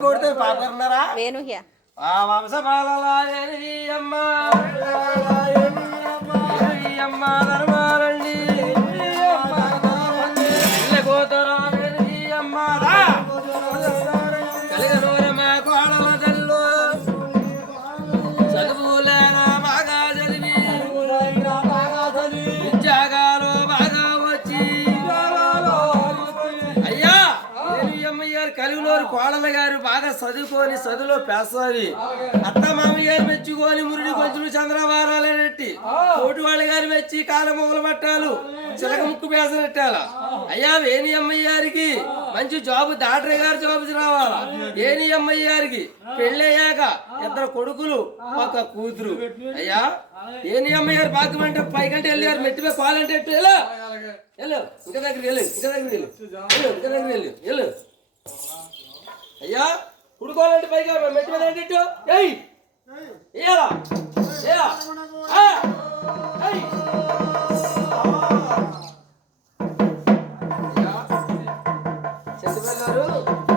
కొడితే పాపన్నారా వేణు ఆ వంశపాలలాయని అమ్మ ఈ అమ్మ ధర్మాలండి అమ్మయ్యారు కలిగినోరు కోడల గారు బాగా చదువుకొని చదువులో పేసావి అత్త మామయ్యారు మెచ్చుకొని మురుడి కొంచెం చంద్రవారాలనేటి తోటి వాళ్ళ గారు మెచ్చి కాళ్ళ మొగలు పట్టాలు చిలక ముక్కు పేసనెట్టాల అయ్యా వేణి అమ్మయ్యారికి మంచి జాబు డాక్టర్ గారు జాబు రావాలా? ఏని అమ్మయ్యారికి పెళ్ళయ్యాక ఇద్దరు కొడుకులు ఒక కూతురు. అయ్యా ఏని అమ్మయ్యారు భాగ్యం అంటే పైకంటే వెళ్ళారు మెట్టిపై కావాలంటే ఎట్టు? వెళ్ళు. వెళ్ళు ఇంకా దగ్గరికి వెళ్ళు ఇంకా దగ్గరికి వెళ్ళు. వెళ్ళు ఇంకా దగ్గరికి వెళ్ళు వెళ్ళు. మెట్టు పైగా మెట్టు మీద గారు